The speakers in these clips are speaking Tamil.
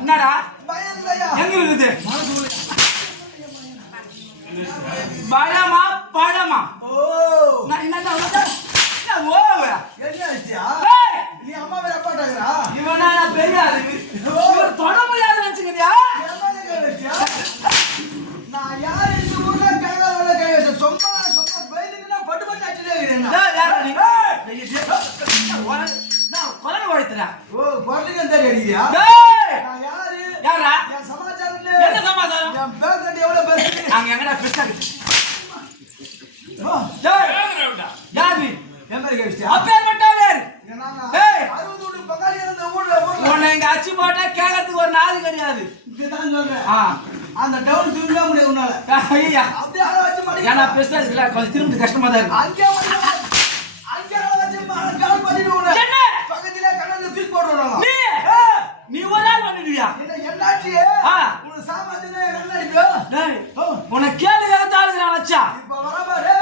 என்னடா எங்க இருக்குது பயமா பழமா நீ அம்மா வேற அப்பாட்டாங்கடா இவனா பெரிய தொட முடியாது நினைச்சுக்கிறியா நான் யாரு இந்த ஊர்ல கலகால கை வச்ச சொம்மா பைலினா பட்டு பட்டு அடிச்சிட்டே இருக்கேன் நான் கொலை வளைத்துறேன் ஓ கொல்லிங்க தெரியுதியா நான் யாரா என் சமாச்சாரம் என்ன சமாச்சாரம் என் பேர் கட்டி எவ்வளவு பேர் அங்க எங்கடா பிஸ்கட் யாரு எங்க கேஸ்டியா அப்பேற்பட்டவர் ஏய் 60 வீட்டு பங்காளி இருந்த ஊர்ல உன்னை இங்க அச்சி போட்டா கேட்கறதுக்கு ஒரு நாள் கிடையாது இதுதான் சொல்றேன் அந்த டவுன் தூங்க முடியாது உன்னால ஐயா அப்படியே ஆள வச்சு மடி ஏன்னா பெருசா இருக்குல்ல கொஞ்சம் திரும்பி கஷ்டமா தான் இருக்கு அங்கே ஆள வச்சு கால் பண்ணிட்டு உன என்ன பக்கத்துல கண்ணாடி தூக்கி போடுறாங்க நீ ஒரு ஆள் பண்ணிடுவியா என்ன என்னாச்சியே உன சாமாத்தினே கண்ணாடியோ டேய் உன கேளு ஏத்தாளுங்க நான் வச்சா இப்ப வர பாரு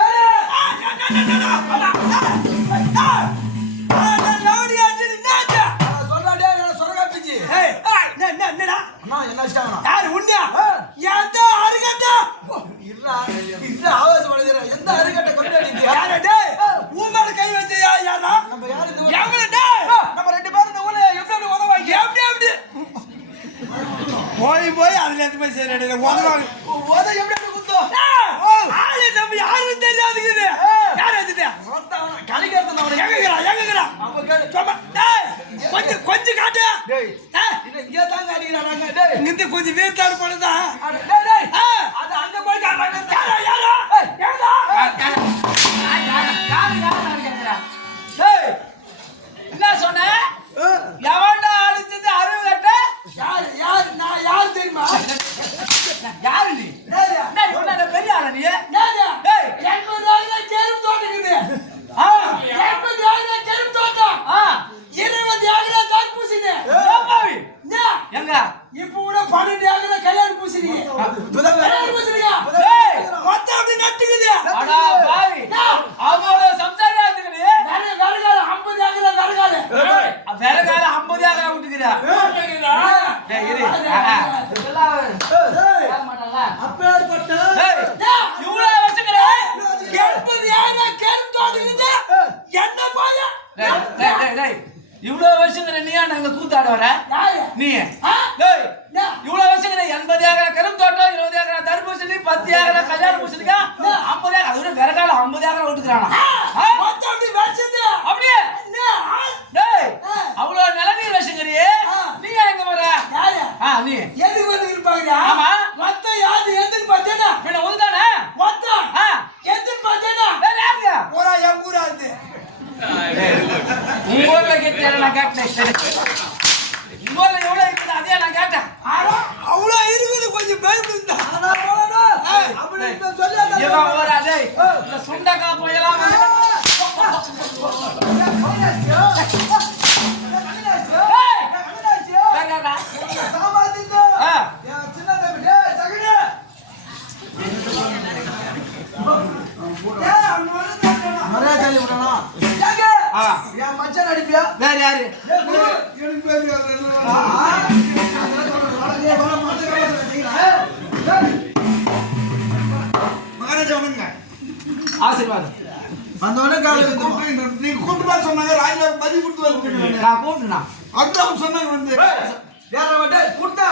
லவுடி அடி நின்னாச்சா சொல்றடே நான் சொரகா பிச்சி ஏய் என்னடா அண்ணா என்ன ஆச்சானா யார் உன்னியா எந்த அருகட்ட இல்ல ஆவேசம் வருதுடா எந்த அருகட்ட கொண்டாடிங்க யாரே டேய் உன் மேல கை வச்சியா யாரா நம்ம யாரு எவனே டேய் நம்ம ரெண்டு பேரும் இந்த ஊர்ல எப்படி உதவாங்க எப்படி போய் அதுல எந்த போய் சேரடே உதவாங்க உத எப்படி குத்தோ ஆளே நம்ம யாரும் தெரியாதுக்குது யார் வச்சிட்டே கலிகர்தன அவன எங்கங்கடா அப்ப டேய் கொஞ்சம் காட்டு டேய் இது இங்க தான் அடிக்குறாங்க டேய் இங்க கொஞ்சம் வீர்த்தாடு போடுதா டேய் டேய் அது அங்க போய் காட்டுறாங்க யாரா எங்கடா யாரு டேய் என்ன சொன்ன எவன்டா அடிச்சது அறிவு கட்ட யார் நான் யார் தெரியுமா யாரு நீ டேய் உன்ன பெரிய ஆளா நீ டேய் 80,000 கேரும் தோட்டுக்குது 80,000 கேரும் தோட்டம் 20,000 தான் பூசினே பாவி எங்க இப்போ கூட 12,000 கல்யாணம் பூசினீங்க கல்யாணம் பூசினீங்க டேய் மொத்தம் அப்படி நட்டுக்குது அடா பாவி அவளோ சம்சாரியா இருக்குடி வரகால 50,000 வரகால வேறகால 50,000 விட்டுக்குறா டேய் இரு இதெல்லாம் மாட்டல அப்பேர்பட்ட டேய் இவ்வளவு வருஷங்களே 80,000 கேரும் தோட்டுக்குது என்ன போய் டேய் இவ்வளவு வருஷங்களே நீயா நாங்க கூத்தாட வர நீ டேய் இவ்வளவு வருஷங்களே 80,000 கரும் தோட்டம் 20,000 தர்பூசணி 10,000 கல்யாண பூசணிக்கா 50,000 அது வேறகால 50,000 விட்டுக்குறானா மொத்தம் அப்படி வெச்சது அப்படியே டேய் அவ்வளவு நிலநீர் வருஷங்கறியே நீ எங்க வர நீ எதுக்கு வந்து இருப்பாங்க ஆமா மொத்தம் யாரு எதுக்கு பார்த்தேனா பின்ன ஒதுதானே மொத்தம் எதுக்கு பார்த்தேனா யாருங்க போடா என் ஊரா இருந்து உங்கூர்ல கேட்டேன் நான் கேட்டேன் உங்கூர்ல எவ்வளவு இருக்குது அதே நான் கேட்டேன் அவ்வளோ இருக்குது கொஞ்சம் பயப்படுதா அப்படி சொல்லி இவன் ஓரா டேய் இந்த சுண்டக்கா போயலாம் மச்சான் அடிப்பியா வேற யாரு ஆசீர்வாதம் வந்தவனே காலையில நீ கூப்பிட்டு சொன்னாங்க ராஜா பதில் கொடுத்து நான் கூப்பிட்டுனா அதான் சொன்னாங்க வந்து வேற வட்ட குட்டா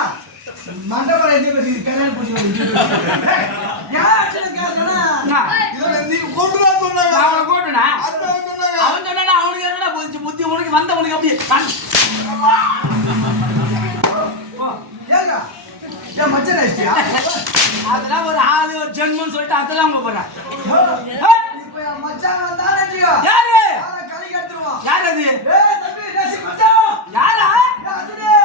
மண்டபரை எங்க பேசி கல்யாணம் பூசி வந்து யார் கேக்குறனா நீ கூப்பிட்டு சொன்னாங்க நான் கூப்பிட்டுனா அதான் சொன்னாங்க அவன் சொன்னா அவனுக்கு என்னடா புத்தி உனக்கு வந்தவனுக்கு அப்படியே ஏங்க ஏன் மச்சான் ஆயிட்டியா அதெல்லாம் ஒரு ஆளு ஒரு ஜென்மம் சொல்லிட்டு அதெல்லாம் போறேன் இப்போ என் மச்சான் வந்தானேடியா யாரு கலி கட்டுவான் யார் அது ஏய் தம்பி ரசி மச்சான் யாரா ராஜுனே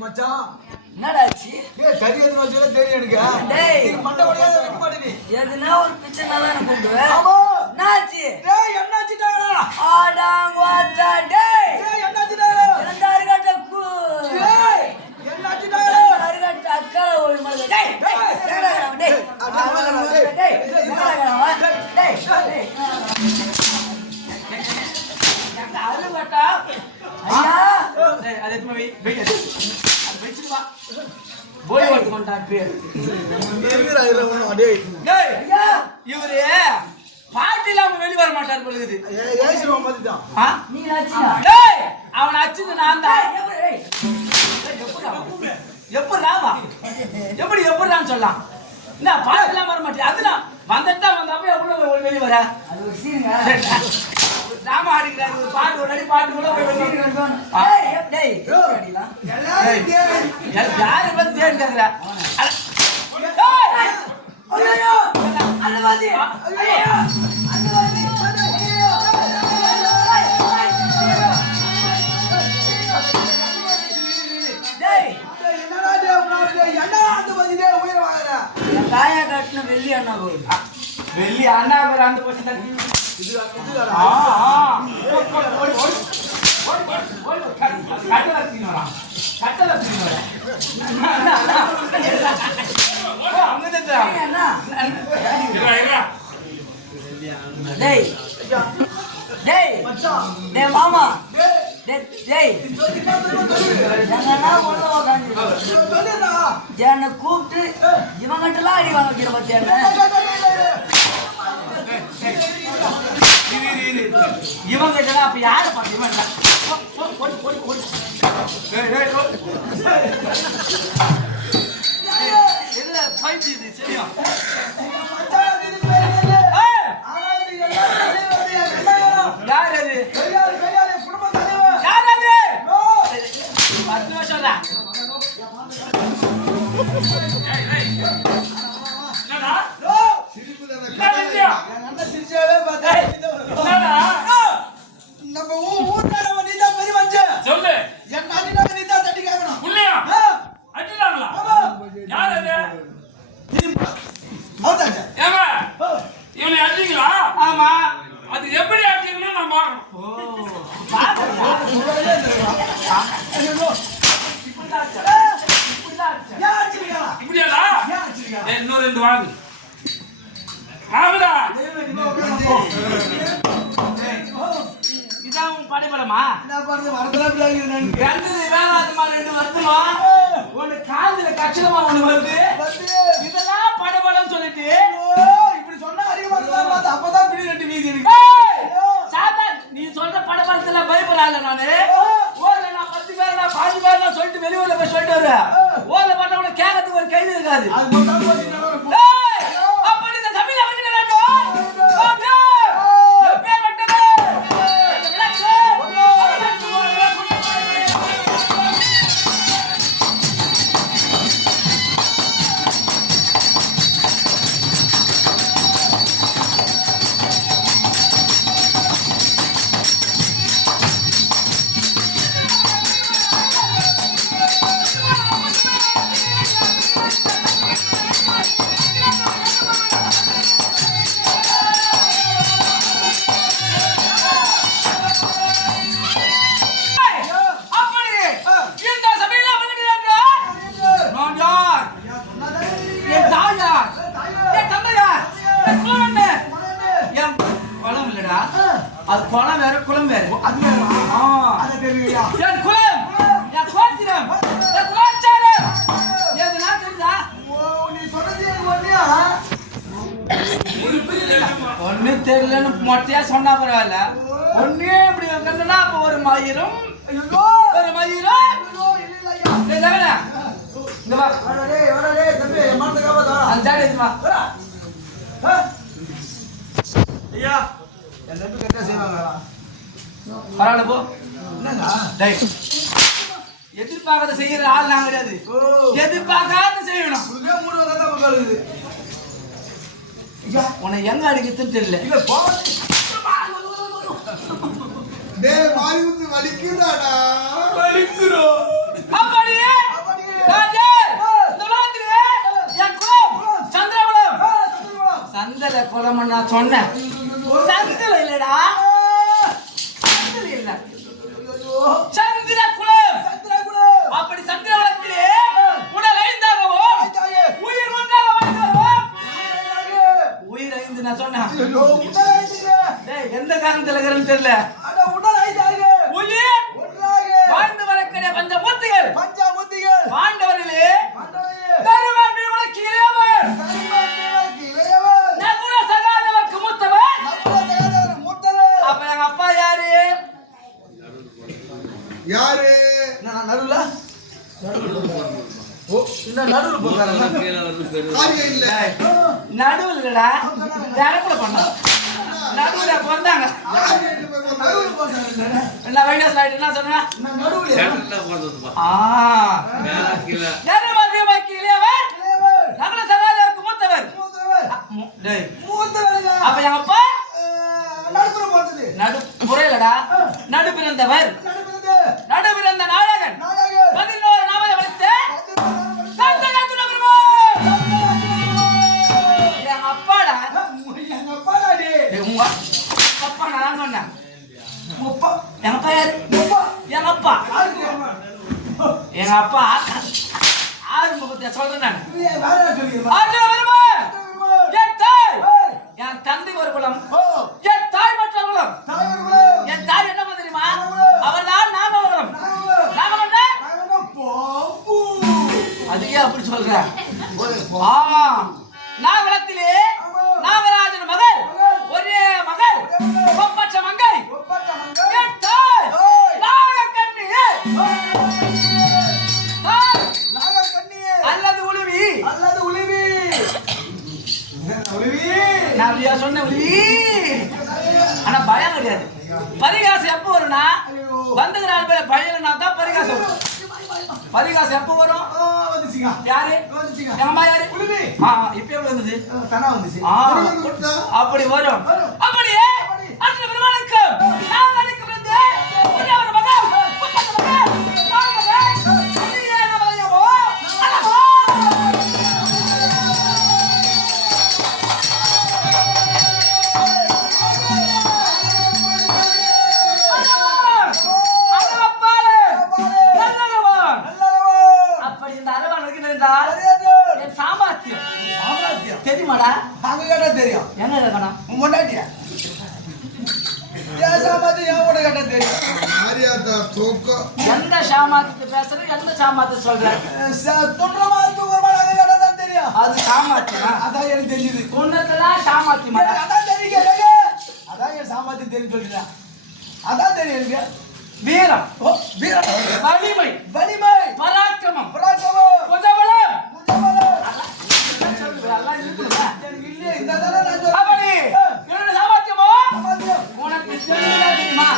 மச்சான் என்னடாச்சு ஏய் கறி எதுவும் வச்சாலே தெரியும் எனக்கு டேய் நீ மண்டை உடையாத வைக்க மாட்டே நீ எதுனா ஒரு பிச்சை தானே கூப்பிடுவேன் ஆமா என்னாச்சு டேய் என்னாச்சுடா ஆடாங்கோத்தா டேய் டேய் என்னாச்சுடா இரண்டாறு கட்ட கூ டேய் என்னாச்சுடா இரண்டாறு கட்ட அக்கால ஒரு மாதிரி டேய் டேய் டேய் அழுவட்டா ஐயா டேய் அது எதுமே வெயிட் அது வெச்சிட்டு வா போய் வந்து கான்டாக்ட் இருக்குடா இதுல ஒண்ணு டேய் டேய் ஐயா இவரு பாட்டி இல்லாம வெளிய வர மாட்டார் போல இருக்குது ஏசிவா மாதிரிதான் ஆ நீ ஆச்சுடா டேய் அவன் அச்சுது நான் தான் டேய் எப்படி ராவா எப்படின்னு சொல்லலாம் என்ன பாட்டி இல்லாம வர மாட்டேன் அதுதான் வந்துட்டா வந்தப்ப எவ்வளவு வெளிய வர அது ஒரு சீனுங்க ராமா அடிக்கிறாரு ஒரு பாட்டு ஒரு அடி பாட்டு கூட போய் வெளிய டேய் அடிலாம் யாரு வந்து தேடி கேக்குற ஐயோ அண்ணவாதி ஐயோ அண்ணவாதி ஐயோ டேய் என்னடா டேய் உனக்கு என்னடா அந்த வதிதே உயிர் வாங்குற காயா கட்டின வெள்ளி அண்ணா போய் வெள்ளி அண்ணா பேர் அந்த பசங்க இதுடா டேய் டேய் மச்சான் டேய் மாமா டேய் டேய் எங்கன்னா உள்ள உட்காந்து சொல்லுடா என்னை கூப்பிட்டு இவங்கிட்டலாம் அடி வாங்க வைக்கிற பத்தியா இவங்க கிட்ட அப்ப யாரு பாத்து இவன் இல்ல பைத்தி இது சரியா மச்சான் இது பேரு ஆனா இது எல்லாரும் செய்வது என்ன யார் அது கையால குடும்ப தலைவர் யார் அது நோ 10 வருஷம் தான் என்னடா நோ இல்ல என்ன சிரிச்சாவே பார்த்தா என்னடா நம்ம ஊர்ல நீதான் பெரிய மனுஷன் சொல்லு என் நாட்டில நீதான் தட்டி கேட்கணும் புள்ளையா ஆ, அடிச்சாங்களா ஆமா யார் அது அவுதாச்சா ஏங்க இவனை அடிச்சீங்களா ஆமா அது எப்படி அடிச்சீங்கன்னு நான் பார்க்கணும் ஏன் அடிச்சிருக்கா இப்படியாடா ஏன் அடிச்சிருக்கா ஏய், இன்னும் ரெண்டு வாங்கு வாங்குடா இதான் உன் படைப்படமா என்ன பண்றது வரதெல்லாம் பிள்ளைங்க நினைக்கிறேன் ரெண்டு வேளாதுமா ரெண்டு வருதுமா ஒண்ணு காதுல கச்சிதமா ஒண்ணு வருது இதெல்லாம் படைப்படம் சொல்லிட்டு இப்படி சொன்னா அறிவாளதான் பார்த்து அப்பதான் பிடி ரெண்டு வீதி இருக்கு ஏய், சாதா நீ சொல்ற படப்படத்துல பயப்படாத நானு ஊர்ல நான் 10 பேர் நான் 5 பேர் நான் சொல்லிட்டு வெளியூர்ல போய் சொல்லிட்டு வருவேன் ஊர்ல பார்த்தா கூட கேட்கறதுக்கு ஒரு கைது இருக்காது அது மட்டும் போய் ஏய், அப்படி இந்த சபையில வந்து வேண்டும் ஓகே எப்பே வெட்டவே விளக்கு அப்படி இந்த சபையில வந்து வேண்டும் நான் யார் என் தாயார் என் தந்தையார் என் குலம் என் குலம் இல்லடா அது குலம் வேற குலம் வேற அது வேறா? ஆ. அது தெரியுயா என் குலம் என் கோத்திரம் என் குலாச்சாரம் எதுனா தெரியுதா நீ சொல்றது எனக்கு ஒண்ணியா ஒண்ணு தெரியலன்னு மொட்டையா சொன்னா பரவாயில்ல ஒண்ணே இப்படி கண்டனா அப்ப ஒரு மயிரும் ஐயோ ஒரு மயிரும் ஐயோ இல்லையா டேய் தவளை இங்க வா வரடே தம்பி என் மாத்த காவதா அந்த ஜாடி எடுத்து வா ஐயா என் தம்பி கரெக்டா செய்வாங்க பரவாயில்ல போ என்னங்க டேய் எதிர்பார்க்காத செய்யற ஆள் நான் கிடையாது ஓ எதிர்பார்க்காத செய்யணும் உனக்கே மூணு வகை தான் உங்களுக்கு உன்னை எங்க அடிக்கிறதுன்னு தெரியல இல்ல போ டேய் மாறி வந்து வலிக்குதாடா அப்படியே நான் சொன்னேன் சந்தில இல்லடா சந்தில இல்ல சந்திர குலம் அப்படி சந்திர குலத்திலே உடல் ஐந்தாகவும் உயிர் ஒன்றாகவும் உயிர் ஐந்து நான் சொன்னேன் டேய் எந்த காரணத்துல இருக்கிறேன்னு தெரியல உயிர் வாழ்ந்து வரக்கூடிய பஞ்சமூர்த்திகள் பாண்டவர்களே தருமன் பீமனுக்கு இளையவர் நகுல சகாதேவனுக்கு மூத்தவர் அப்ப எங்க அப்பா யாரு நடுவுல நடுவில் போகிறாங்க நடுவில் இல்லடா திறப்புல பண்ண நடுவுல பிறந்தாங்க என்ன வைடஸ் லைட் என்ன சொன்னா தருமன் பீமனுக்கு இளையவர் நகுல சகாதேவனுக்கு மூத்தவர் டேய் அப்ப எங்க அப்பா நடு முறையிலடா நடு பிறந்தவர் நடு பிறந்த நாயகன் 11 நாமத்தை படித்து சந்தனத்துல பெருமாள் எங்க அப்பாடா டேய் உங்க அப்பா நான் சொன்னேன் எங்க அப்பா யாரு எங்க அப்பா ஆறு முகத்தை சொல்றேன் நான் ஆறு பெருமாள் என் தந்தை ஒரு குலம் என் தாய் மற்ற குலம் என் தாய் என்ன தெரியுமா அவர்தான் நாகவரம் அது ஏன் அப்படி சொல்ற நாகவரத்திலே நாகராஜன் மகள் ஒரே மகள் ஒப்பற்ற மங்கை என் தாய் நாகக்கண்ணி அல்லது உளுவி நான் அப்படியா சொன்னேன் உளுவி ஆனா பயம் கிடையாது பரிகாசம் எப்போ வரும்னா வந்தது 4 பேர் பையனா தான் பரிகாசம் வரும் பரிகாசம் எப்போ வரும் யாரு எங்க அம்மா யாரு இப்ப எப்படி வந்தது அப்படி வரும் அப்படியே அந்த பெருமாளுக்கு நான் அழைக்கும் ஒரே ஒரு மகன் தெரியுமாடா அங்க கேட்டா தெரியும் என்ன கேட்கணும் முன்னாடியா தெரியும் எந்த சாமாத்து பேசுற எந்த சாமாத்து சொல்ற தெரியும் அது சாமாத்து அதான் எனக்கு தெரியுது பொண்ணுக்கெல்லாம் சாமாத்தி அதான் தெரியும் அதான் என் சாமாத்தி தெரியும் சொல்லிட்டேன் அதான் தெரியும் எனக்கு வீரம் வீரம் வலிமை பராக்கிரமம் புஜபலம் அப்படி என்னோட சாமர்த்தியமோ உனக்கு செண்டுனா தெரியுமா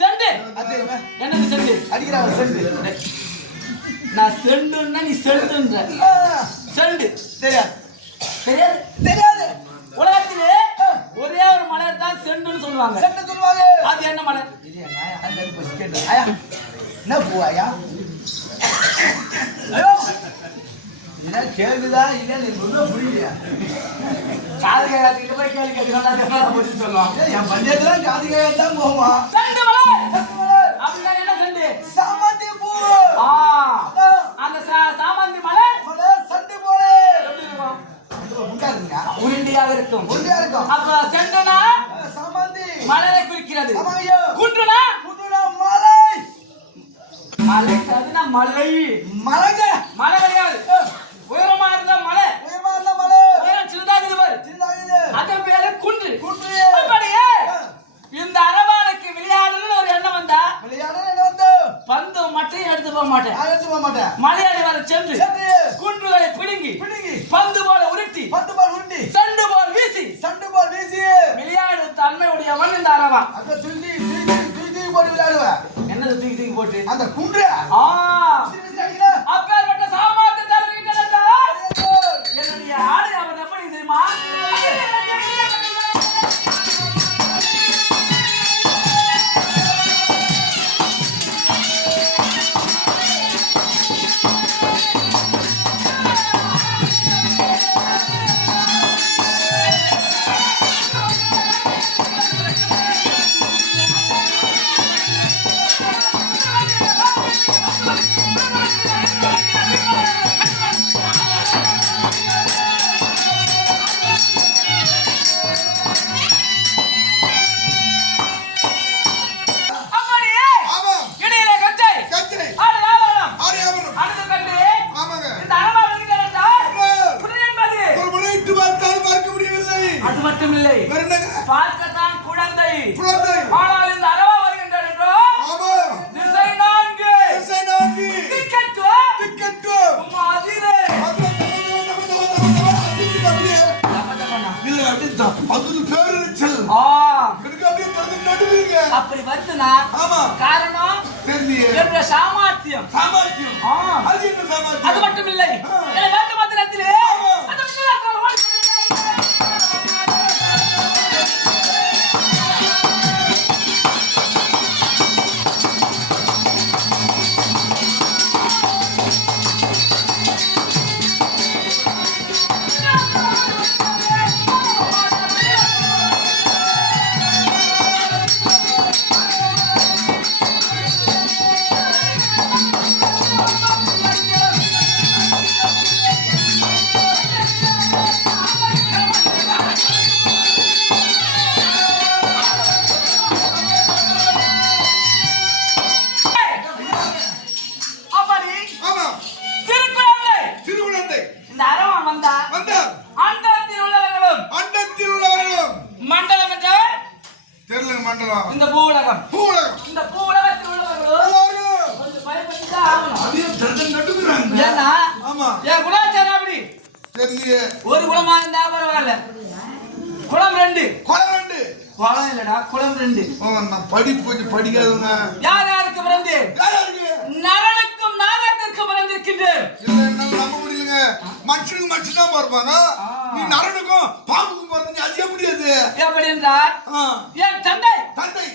செண்டு என்னது செண்டு அடிக்கிறாங்க செண்டு நான் செண்டுன்னா நீ செண்டுன்ற செண்டு தெரியாது தெரியாது தெரியாது உலகத்திலே ஒரே ஒரு மலர் தான் செண்டுன்னு சொல்லுவாங்க செண்டு சொல்லுவாங்க அது என்ன மலர் என்ன பூவாயா ஐயோ இதான் கேள்விதான் இல்லை நீ ஒன்றும் புரியலையா காது கேட்க போய் கேள்வி கேட்க சொல்லுவாங்க என் பஞ்சாயத்துல காது கேட்கத்தான் போகுமா செண்டு மலர் அப்படின்னா என்ன செண்டு சாமந்தி பூ அந்த சாமந்தி மலர் சண்டு போல எப்படி இருக்கும் முட்டாதுங்க உருண்டியாக இருக்கும் உருண்டியா இருக்கும் அப்ப செண்டுனா சாமந்தி மலரை குறிக்கிறது ஆமாங்க குன்றுனா மலை மலை அதுனா மலை மலைங்க மலை கிடையாது உயரமா இருந்தா மலை உயரமா இருந்தா மலை உயரம் சின்னதாகுது பாரு சின்னதாகுது அதன் பேரு குன்று குன்று அப்படியே இந்த அரவானுக்கு விளையாடணும்னு ஒரு எண்ணம் வந்தா விளையாட என்ன வந்து பந்து மட்டும் எடுத்து போக மாட்டேன் எடுத்து போக மாட்டேன் மலையாடி வர சென்று குன்றுகளை பிடுங்கி பந்து போல உருட்டி சண்டு போல் வீசி விளையாடு தன்மையுடையவன் இந்த அரவான் அங்க தூக்கி போட்டு விளையாடுவேன் என்னது தூக்கி போட்டு அந்த குன்று அப்பேற்பட்ட சாமாத்து தருகின்றன என்னுடைய ஆடு அவன் எப்படி தெரியுமா வந்ததுன்னா ஆமா. காரணம் தெரியலையே. என்னுடைய சாமர்த்தியம். சாமர்த்தியம். ஆ. அது என்ன சாமர்த்தியம்? அது மட்டும் இல்லை என்னை வேண்ட மாத்திரத்திலே ஆமா. அந்த விஷயத்தில் ஓடி அப்படி ஆமா. திருக்குறளை திருக்குழந்தை இந்த அரவன் வந்தா வந்தார். அண்டத்தில் உள்ளவர்களும் அண்டத்தில் உள்ளவர்களும் மண்டலம் என்றால் தெரியல மண்டலம். இந்த பூவுலகம். பூவுலகம். இந்த பூவுலகத்தில் உள்ளவர்களும் உள்ளவர்களும். கொஞ்சம் பயப்பட்டுதான் ஆகணும். அதையும் தடுத்து நடுக்குறாங்க. ஏன்னா ஆமா. என் குலாச்சாரம் அப்படி தெரியலையே. ஒரு குளமா இருந்தா பரவாயில்ல. குளம் 2 கொலை ரெண்டு. குளம் இல்லடா குளம் 2. ஓ, நான் கொஞ்சம் படிக்காதவங்க. யார் யாருக்கு பிறந்து யாருக்கு? நரனுக்கும் நாகத்திற்கும் பிறந்திருக்கின்றேன். இல்ல, என்னால நம்ப முடியலங்க. மனுஷனுக்கு மனுஷன் தான் பிறப்பாங்க. நீ நரனுக்கும் பாம்புக்கும் பிறந்த நீ அது எப்படி அது? எப்படி என்றால் ஆ. என் தந்தை தந்தை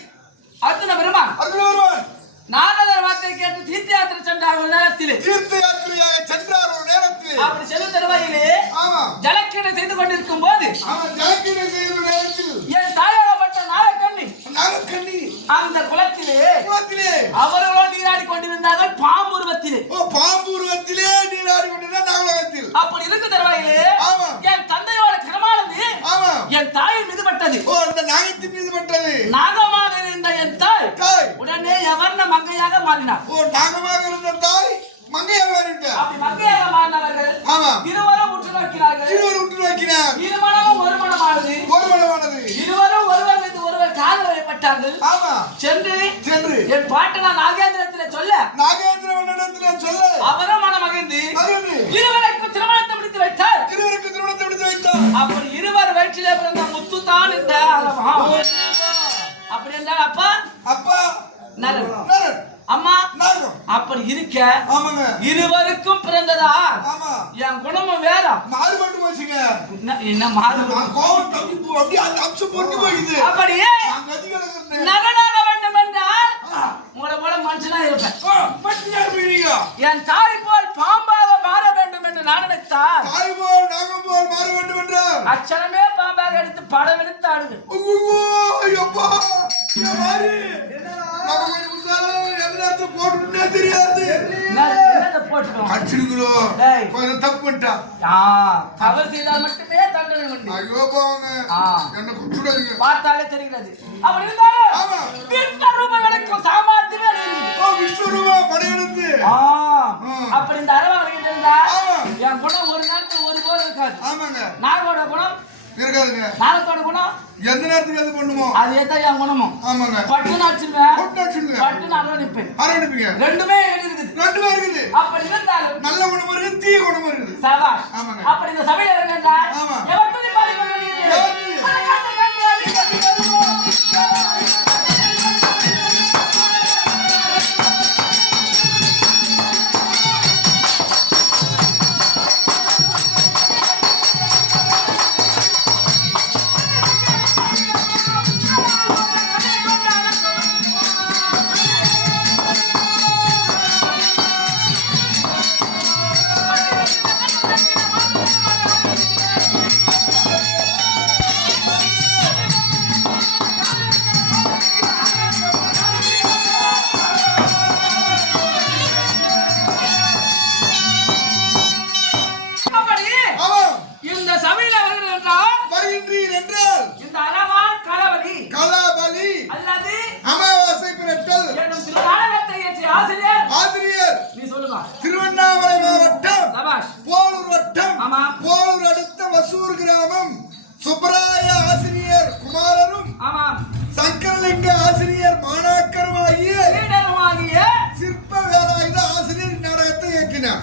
அர்ஜுன பெருமான் அர்ஜுன வருவான். நாரதர் வார்த்தை கேட்டு தீர்த்த யாத்திரை சென்றார் ஒரு நேரத்திலே. தீர்த்த யாத்திரையாக சென்றார் ஒரு நேரத்தில். அப்படி செல்லும் தருவாயிலே ஆமா. ஜலக்கீடை செய்து கொண்டிருக்கும் போது அவன் ஜலக்கிரை செய்த நேரத்தில் என் தாயாகப்பட்ட நாகக்கண்ணி நாகக்கண்ணி அந்த குளத்திலே குளத்திலே அவர்களோடு நீராடி கொண்டிருந்தார்கள் பாம்பு உருவத்திலே. பாம்பு உருவத்திலே நீராடி கொண்டிருந்த நாகலகத்தில். அப்படி இருக்கு தருவாயிலே ஆமா. என் தந்தையோட கரமானது ஆமா. என் தாயின் மீது பட்டது. அந்த நாகத்தின் மீது பட்டது. நாகமாக இருந்த என் தாய் தாய் உடனே எவர்ண மங்கையாக மாறினார். நாகமாக இருந்த தாய் மங்கையாக மாறிட்டார். அப்படி மங்கையாக மாறினவர்கள் ஆமா. இருவரும் உற்று நோக்கினார்கள். இருவர் உற்று நோக்கினார். இருமணமும் ஒரு மனமானது. ஒரு மனமானது. இருவரும் ஒருவர் மீது ஒருவர் காதல் வயப்பட்டார்கள். ஆமா. சென்று என் பாட்டனா நாகேந்திரத்திலே சொல்ல நாகேந்திரவனிடத்திலே சொல்ல அவரும் மனமகிழ்ந்து மகிழ்ந்து இருவருக்கும் திருமணத்தை முடித்து வைத்தார். இருவருக்கு திருமணத்தை முடித்து வைத்தார். அப்படி இருவர் வயிற்றிலே பிறந்த முத்துதான் இந்த அரவா. அப்படி என்றால் அப்பா அப்பா நரன் நரன் அம்மா நாகம். அப்படி இருக்க ஆமாங்க. இருவருக்கும் பிறந்ததா ஆமா. என் குணமும் வேற. மாறுபட்டு போச்சுங்க. என்ன மாறு நான் கோவம் தம்பி அப்படியே அந்த அம்சம் பொண்ணு போயிடுது. அப்படியே நான் கதி கிடக்குறேன். நரனாக வேண்டும் என்றால் உங்களை போல மனுஷனா இருப்பேன். பட்டியா இருப்பீங்க. என் தாய் போல் பாம்பாக மாற வேண்டும் என்று நான் நினைத்தால் தாய் போல் நாகம் போல் மாற வேண்டும் என்றார். அச்சனமே பாம்பாக எடுத்து படம் எடுத்து ஆடுது. ஐயோப்பா மாறி நமக்கு முன்னால எந்த நேரத்தில் போட்டுட்டே தெரியாது. என்னத்தை போட்டுக்கணும் அடிச்சிருக்கிறோம். டேய். கொஞ்சம் தப்பு பண்ணிட்டான். தவறு செய்தால் மட்டுமே தண்டனை உண்டு. ஐயோ பாவங்க. ஆ. என்ன குடிச்சுடாதீங்க. பார்த்தாலே தெரிகிறது. அப்படி இருந்தாலும் ஆமா. விஸ்வரூபங்களுக்கும் சாமர்த்தியமே இருக்குது. விஸ்வரூபா படையெடுத்து. அப்படி இந்த அரவா வரைக்கும் இருந்தா ஆமா. என் குணம் ஒரு நேரத்துக்கு ஒரு போல இருக்காது. ஆமாங்க. நாகோட குணம் இருக்காதுங்க. நாகத்தோட குணம் எந்த நேரத்துக்கு அது பண்ணுமோ அது ஏதா என் குணமும். ஆமாங்க. பட்டுன்னு அடிச்சிருவேன். பொட்டு அடிச்சுடுங்க. பட்டுன்னு அரவணைப்பேன். அரவணைப்பீங்க. ரெண்டுமே இருக்குது. ரெண்டுமே இருக்குது. அப்படி இருந்தாலும் நல்ல குணமும் இருக்குது, தீய குணமும் இருக்குது. சபாஷ். ஆமாங்க. அப்படி இந்த சபையில இருந்தா ஆமா. எவர் துணி பாடி கொண்டிருக்கிறீர்கள்? எவர் துணி?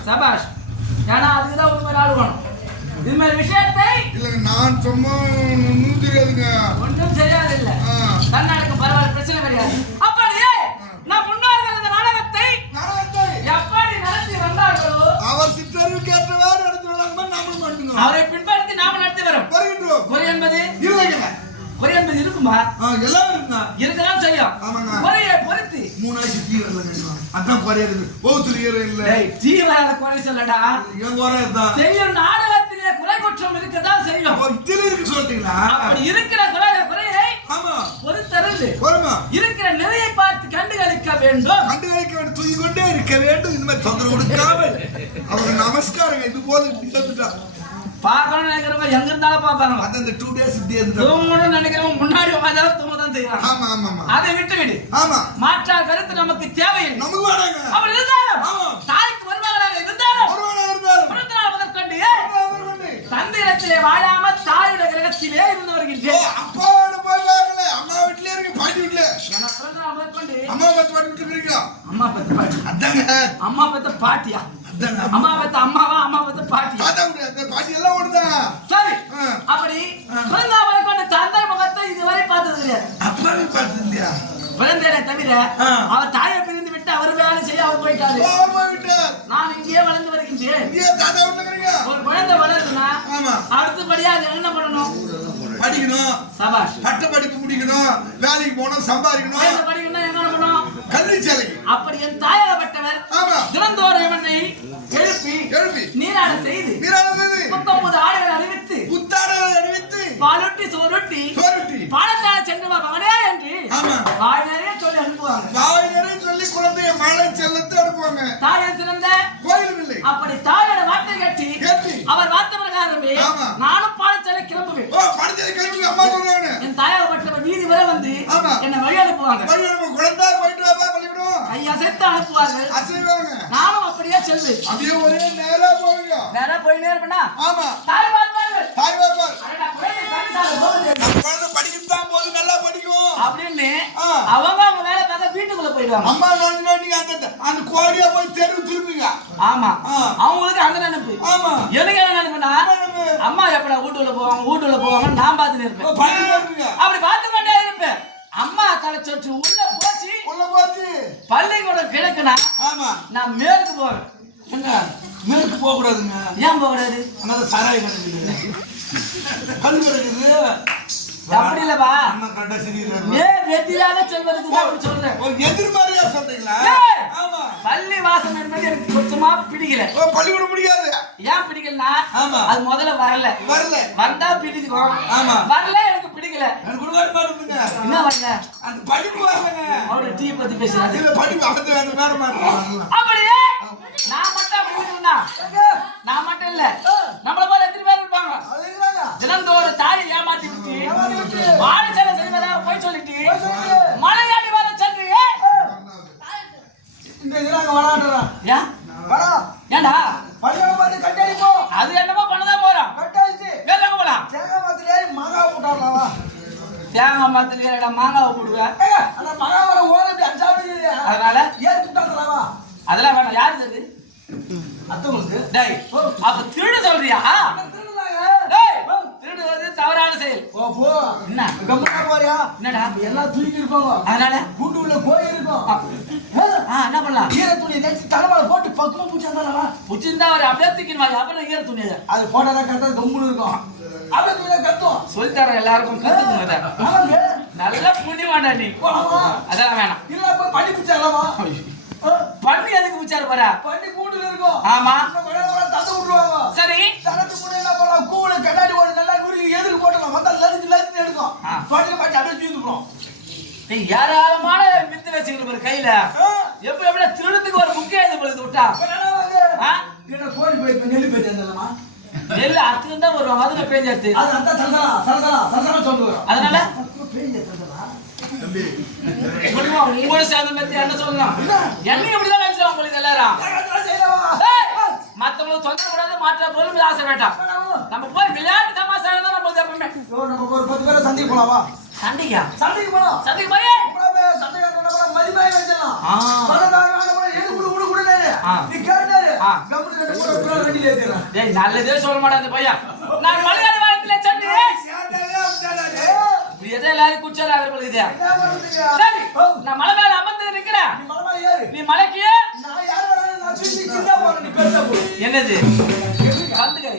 சபாஷ். ஏன்னா அதுக்குதான் உண்மை ஆளுகணும். இது மாதிரி விஷயத்தை இல்லங்க நான் சும்மா ஒன்றும் தெரியாதுங்க. ஒன்றும் சரியாது இல்ல. தன்னாருக்கு பரவாயில்ல, பிரச்சனை கிடையாது. அப்படி அவருக்கு ஏற்றவாறு நடத்தி வராங்க நாமளும் நடத்துங்க அவரை பின்பற்றி நாம நடத்தி வரோம் வருகின்றோம் குறை என்பது இல்லைங்க குறை என்பது இருக்குமா எல்லாம் இருக்குங்க இருக்கதான் செய்யும் ஆமாங்க குறையை பொறுத்து 3 ஆயிரத்தி டீ வரல அதான் குறையாது ஓத்துலீர இல்ல டேய் டீ வராத குறை சொல்லடா ஏன் குறையதா செய்யும் நாடகத்திலே குறை குற்றம் இருக்கதான் செய்யும் இதுல இருக்கு சொல்றீங்களா அப்படி இருக்கிற குறையை ஆமா பொறுத்தருந்து வருமா இருக்கிற நிறையை பார்த்து கண்டுகளிக்க வேண்டும் கண்டுகளிக்க வேண்டும் தூக்கி கொண்டே இருக்க வேண்டும் இந்த மாதிரி தொந்தரவு கொடுக்காம அவங்க நமஸ்காரங்க இது போல இருந்துட்டா பார்க்கணும்னு நினைக்கிறவங்க எங்க இருந்தாலும் பார்ப்பாங்க அது அந்த 2 டேஸ் இப்படி இருந்தா தூங்கணும்னு நினைக்கிறவங்க முன்னாடி உட்கார்ந்தாலும் தூங்க தான் செய்வாங்க ஆமா ஆமா ஆமா அதை விட்டு விடு ஆமா மாற்றா கருத்து நமக்கு தேவையில்லை நமக்கு வேணாங்க அப்படி இருந்தாலும் ஆமா தாய்க்கு வருவாங்களாக இருந்தாலும் ஒருவனா இருந்தாலும் பிறந்த நாள் முதற்கொண்டு தந்தையிடத்திலே வாழாம தாயுடைய கிரகத்திலே இருந்து வருகின்றேன் அப்பாவோட போய் வாங்கல அம்மா வீட்லயே இருக்கு பாட்டி வீட்ல என பிறந்த நாள் முதற்கொண்டு அம்மா பத்து பாட்டி வீட்ல இருக்கீங்க அம்மா பெத்த பாட்டி அதாங்க அம்மா பெத்த பாட்டியா அதாங்க அம்மா பெத்த அம்மாவா அம்மா பெத்த பாட்டியா தாத்தா கூட அந்த பாட்டி எல்லாம் ஓடுதா சரி அப்படி பிறந்த நாள் முதற்கொண்டு தந்தை முகத்தை இதுவரை பார்த்தது கிடையாது அப்பாவே பார்த்தது இல்லையா பிறந்தேனே தவிர அவர் தாயை பிரிந்து விட்டு அவர் வேலை செய்ய அவர் போயிட்டாரு அம்மா வீட்டு நான் இங்கேயே வளர்ந்து வருகின்றேன் நீ தாத்தா வீட்ல இருக்கீங்க ஒரு குழந்தை வளருதுன்னா ஆமா அடுத்தபடியா அது என்ன பண்ணணும் படிக்கணும் சபாஷ் பட்ட படிப்பு முடிக்கணும் வேலைக்கு போகணும் சம்பாதிக்கணும் குழந்தை படிக்கணும்னா என்ன பண்ணணும் கல்வி சேலைக்கு அப்படி என் தாயாகப்பட்டவர் ஆமா தினந்தோறும் இவனை எழுப்பி எழுப்பி நீராட செய்து நீரானது 19 ஆடுகள் அறிவித்து புத்தாடை அணிவித்து பாலொட்டி சோரொட்டி சோறுட்டி பாலத்தால சென்று வா மகனே என்று ஆமா வாய் நிறைய சொல்லி அனுப்புவாங்க வாய் நிறைய சொல்லி குழந்தைய மழை செல்லத்து அனுப்புவாங்க தாயன் சிறந்த கோயிலும் இல்லை அப்படி தாயோட வார்த்தை கேட்டு கேட்டு அவர் வார்த்தை பிரகாரமே ஆமா. நானும் பாடசாலை கிளம்புவேன் ஓ படிச்சது கல்வி அம்மா சொல்றாங்க என் தாயாகப்பட்டவர் வீதி வரை வந்து ஆமா. என்னை வழி அனுப்புவாங்க வழி அனுப்ப குழந்தை போயிட்டு வாப்பா பள்ளிக்கூடம் கையசைத்து அனுப்புவார்கள் அசைவாங்க நானும் அப்படியே செல்வேன் அப்படியே ஒரே நேரா போவீங்க வேற போயினே இருப்பேனா ஆமா தாய் பார்ப்பார்கள் தாய் பாப்பார் அடடா, குழந்தை பாடசாலை போகுது. நம்ம குழந்தை படிக்கத்தான் போது நல்லா படிக்கும் அப்படின்னு ஆ. அவங்க வேலை பார்க்க வீட்டுக்குள்ள போயிடுவாங்க அம்மா நோண்டி அந்த கோடியா போய் தெரு திரும்பிங்க ஆமா ஆ. அவங்களுக்கு அந்த நினைப்பு ஆமா எனக்கு என்ன நினைப்புனா அம்மா எப்படா வீட்டுல போவாங்க நான் பார்த்துட்டு இருப்பேன் படிக்க இருப்பீங்க அப்படி பார்த்து கொண்டே இருப்பேன் அம்மா தலை சொட்டு உள்ள போச்சு உள்ள போச்சு பள்ளிக்கூடம் கிழக்குனா ஆமா நான் மேற்கு போவேன் எங்க மேற்கு போக கூடாதுங்க ஏன் போகக்கூடாது அங்க சாராய கிடக்குது கல் கிடக்குது அப்படி இல்லப்பா அம்மா கரெக்டா சரியில்லை வெற்றியாக செல்வதுக்கு தான் அப்படி சொல்றேன் ஒரு எதிர்மறையா சொல்றீங்களா ஏய்! ஆமா பள்ளி வாசம் என்பது எனக்கு சுத்தமா பிடிக்கல ஓ பள்ளிக்கூடம் முடியாது ஏன் பிடிக்கலனா ஆமா. அது முதல்ல வரல வரல வந்தா பிடிக்கும் ஆமா. வரல எனக்கு பிடிக்கல எனக்கு கூட வர மாட்டேங்குங்க என்ன வரல அந்த படிப்பு வரலங்க அவரு டீ பத்தி பேசுறாரு இல்ல படிப்பு அந்த அந்த வேற மாட்டேங்குது அப்படியே நான் மட்டும் அப்படி இருக்கணும்னா நான் மட்டும் இல்ல நம்மள போல எத்தனை பேர் இருப்பாங்க தினந்தோறும் தாயை ஏமாத்தி விட்டு வாழ்ச்சலை செய்வதாக போய் சொல்லிட்டு மலையாளி வர சென்று இந்த இதுல வராடுறான் ஏன் வரா ஏண்டா பள்ளியோட வந்து கட்டடி போ அது என்னமோ பண்ணதான் போறோம் கட்டாயிச்சு வேற எங்க போலாம் தேங்காய் மரத்துல ஏறி மாங்காய் போட்டாடலாமா தேங்காய் மரத்துல ஏறடா மாங்காவை போடுவேன் அந்த மாங்காய் வர ஓரப்படி அஞ்சாவது அதனால ஏறி போட்டாடலாமா அதெல்லாம் வேணாம் யாரு தெரியுது அத்தவங்களுக்கு டேய் அப்ப திருடு சொல்றியா திருடுறாங்க டேய் திருடு வந்து தவறான செயல் ஓ போ என்ன கம்முனா போறியா என்னடா எல்லாம் தூக்கி இருப்பாங்க அதனால கூண்டு உள்ள கோயில் இருக்கும் என்ன பண்ணலாம் ஈர துணி நெச்சு தலைமையில போட்டு பக்கமா பூச்சாந்தாரா புச்சிருந்தா ஒரு அப்படியே தூக்கிடுவா அப்புறம் ஈர துணி அதை அது போட்டாதான் கரெக்டா கம்முன்னு இருக்கும் அப்படியே துணியில கத்தும் சொல்லித்தர எல்லாருக்கும் கத்துக்குங்க அதை. ஆமாங்க நல்ல புண்ணியமாடா நீ ஆமா அதெல்லாம் வேணாம் இல்ல போய் பண்ணி பூச்சாலாமா பண்ணி எதுக்கு புச்சாரு பாரு பண்ணி கூண்டுல இருக்கும் ஆமா தந்து விட்டுருவாங்க சரி தரத்து கூட என்ன பண்ணலாம் கூவுல கண்ணாடி ஓடு நல்லா நுறுக்கி எதிர்க்கு போட்டலாம் வந்தா லரிஞ்சு எடுக்கும் பாட்டில பாட்டி அப்படியே தூக்கிடுறோம் நீ ஏராளமான வித்து வச்சுக்கிட்டு பாரு கையில எப்படி திருடத்துக்கு ஒரு முக்கிய இது பொழுது விட்டா என்ன கோழி போய் நெல்லு போயிட்டு இருந்தலாமா நெல்லு அத்துக்கு தான் வருவாங்க அதுல பேஞ்சு எடுத்து அது அந்த சலசலா சொல்லுங்க அதனால பேஞ்ச சலசலா உங்களை சேர்ந்த மெத்தி என்ன சொல்லலாம் என்னையும் இப்படிதான் நினைச்சா உங்களுக்கு எல்லாரும் மத்தவங்களுக்கு தொந்தரவு கூடாது மாற்ற பொருள் ஆசை வேண்டாம் நம்ம போய் விளையாட்டு தமாசா தான் நம்மளுக்கு எப்பவுமே நம்ம ஒரு 10 பேரை சந்திக்க போலாமா சண்டையா சண்டைக்கு போலாம் சண்டைக்கு போய் சண்டைக்கு மதிப்பாய் வச்சிடலாம் நீ கேட்டாரு வண்டியில ஏத்துறேன் டேய் நல்லதே சொல்ல மாட்டேன் அந்த பையன் நான் மலையாள வாரத்துல சண்டை எதை எல்லாரும் குச்சாரு அவர் போலுது சரி நான் மலை மேல அமர்ந்து நிக்கிறேன் நீ மலைக்கு நீ சின்ன போற நீ பெருசா போ என்னது கந்துக்கை